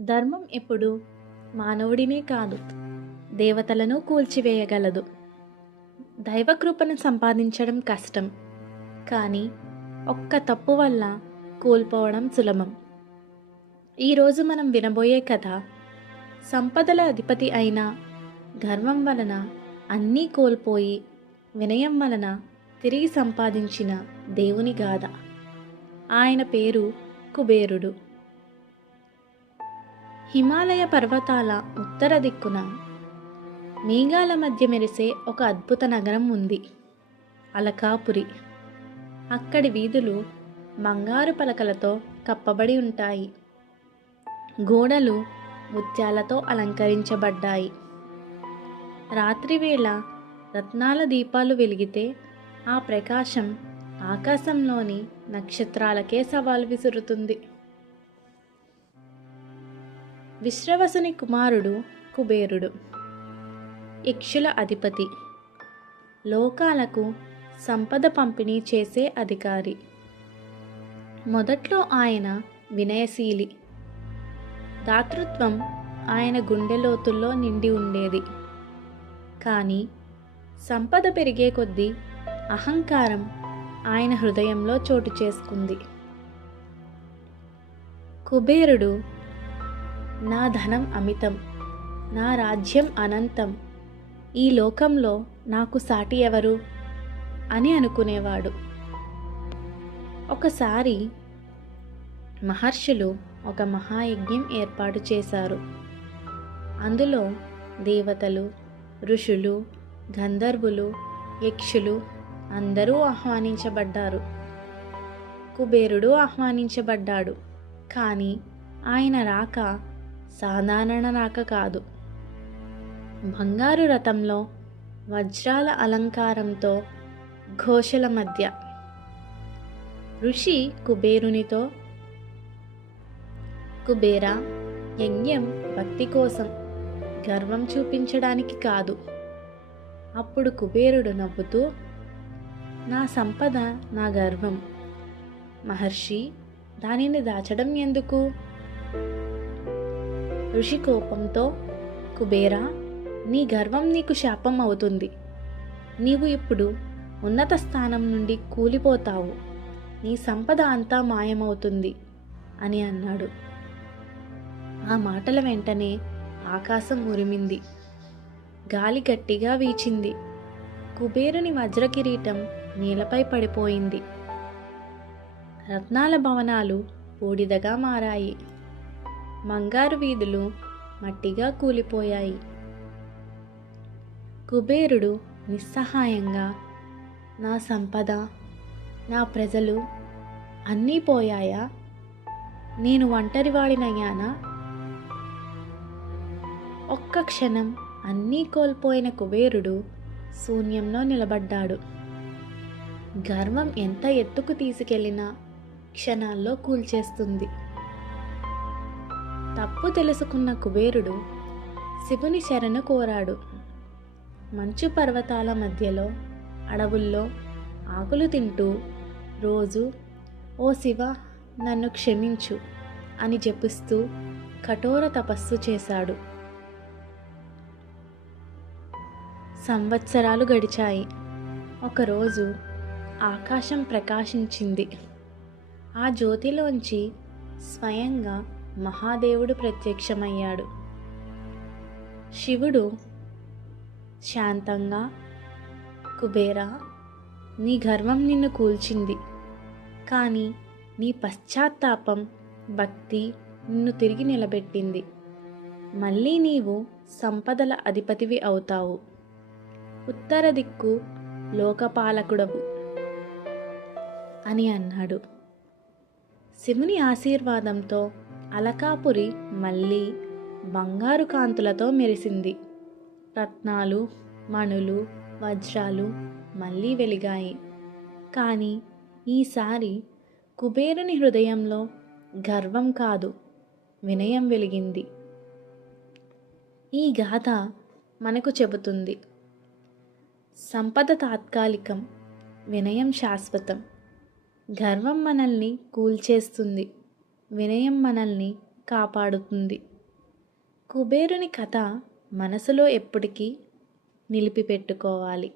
ధర్మం ఎప్పుడు? మానవుడినే కాదు. దేవతలను కూల్చివేయగలదు. దైవకృపను సంపాదించడం కష్టం. కానీ ఒక్క తప్పు వల్ల కోల్పోవడం సులభం. ఈరోజు మనం వినబోయే కథ సంపదల అధిపతి అయిన గర్వం వలన అన్నీ కోల్పోయి వినయం వలన తిరిగి సంపాదించిన దేవుని గాథ. ఆయన పేరు కుబేరుడు. హిమాలయ పర్వతాల ఉత్తర దిక్కున మేఘాల మధ్య మెరిసే ఒక అద్భుత నగరం ఉంది అలకాపురి. అక్కడి వీధులు బంగారు పలకలతో కప్పబడి ఉంటాయి. గోడలు ముత్యాలతో అలంకరించబడ్డాయి. రాత్రివేళ రత్నాల దీపాలు వెలిగితే ఆ ప్రకాశం ఆకాశంలోని నక్షత్రాలకే సవాలు విసురుతుంది. విశ్రవసుని కుమారుడు కుబేరుడు. యక్షుల అధిపతి. లోకాలకు సంపద పంపిణీ చేసే అధికారి. మొదట్లో ఆయన వినయశీలి. దాతృత్వం ఆయన గుండెలోతుల్లో నిండి ఉండేది. కానీ సంపద పెరిగే కొద్దీ అహంకారం ఆయన హృదయంలో చోటు చేసుకుంది. కుబేరుడు నా ధనం అమితం నా రాజ్యం అనంతం. ఈ లోకంలో నాకు సాటి ఎవరు? అని అనుకునేవాడు. ఒకసారి మహర్షులు ఒక మహాయజ్ఞం ఏర్పాటు చేశారు. అందులో దేవతలు ఋషులు గంధర్వులు యక్షులు అందరూ ఆహ్వానించబడ్డారు. కుబేరుడు ఆహ్వానించబడ్డాడు. కానీ ఆయన రాక సాధారణ రాక కాదు. బంగారు రథంలో వజ్రాల అలంకారంతో ఘోషల మధ్య. ఋషి కుబేరునితో కుబేరా యజ్ఞం భక్తి కోసం గర్వం చూపించడానికి కాదు. అప్పుడు కుబేరుడు నవ్వుతూ నా సంపద నా గర్వం. మహర్షి దానిని దాచడం ఎందుకు? ఋషి కోపంతో కుబేరా నీ గర్వం నీకు శాపం అవుతుంది. నీవు ఇప్పుడు ఉన్నత స్థానం నుండి కూలిపోతావు. నీ సంపద అంతా మాయమవుతుంది అని అన్నాడు. ఆ మాటల వెంటనే ఆకాశం ఉరిమింది. గాలి గట్టిగా వీచింది. కుబేరుని వజ్రకిరీటం నేలపై పడిపోయింది. రత్నాల భవనాలు బూడిదగా మారాయి. మంగారు వీధులు మట్టిగా కూలిపోయాయి. కుబేరుడు నిస్సహాయంగా నా సంపద నా ప్రజలు అన్నీ పోయాయా? నేను ఒంటరివాడినయ్యానా? ఒక్క క్షణం అన్నీ కోల్పోయిన కుబేరుడు శూన్యంలో నిలబడ్డాడు. గర్వం ఎంత ఎత్తుకు తీసుకెళ్ళినా క్షణాల్లో కూల్చేస్తుంది. తప్పు తెలుసుకున్న కుబేరుడు శివుని శరణు కోరాడు. మంచు పర్వతాల మధ్యలో అడవుల్లో ఆకులు తింటూ రోజు ఓ శివ నన్ను క్షమించు అని జపిస్తూ కఠోర తపస్సు చేశాడు. సంవత్సరాలు గడిచాయి. ఒకరోజు ఆకాశం ప్రకాశించింది. ఆ జ్యోతిలోంచి స్వయంగా మహాదేవుడు ప్రత్యక్షమయ్యాడు. శివుడు శాంతంగా కుబేరా నీ గర్వం నిన్ను కూల్చింది. కానీ నీ పశ్చాత్తాపం భక్తి నిన్ను తిరిగి నిలబెట్టింది. మళ్ళీ నీవు సంపదల అధిపతివి అవుతావు. ఉత్తర దిక్కు లోకపాలకుడవు అని అన్నాడు. శివుని ఆశీర్వాదంతో అలకాపురి మళ్ళీ బంగారు కాంతులతో మెరిసింది. రత్నాలు మణులు వజ్రాలు మళ్ళీ వెలిగాయి. కానీ ఈసారి కుబేరుని హృదయంలో గర్వం కాదు వినయం వెలిగింది. ఈ గాథ మనకు చెబుతుంది సంపద తాత్కాలికం వినయం శాశ్వతం. గర్వం మనల్ని కూల్చేస్తుంది. వినయం మనల్ని కాపాడుతుంది. కుబేరుని కథ మనసులో ఎప్పటికీ నిలిపిపెట్టుకోవాలి.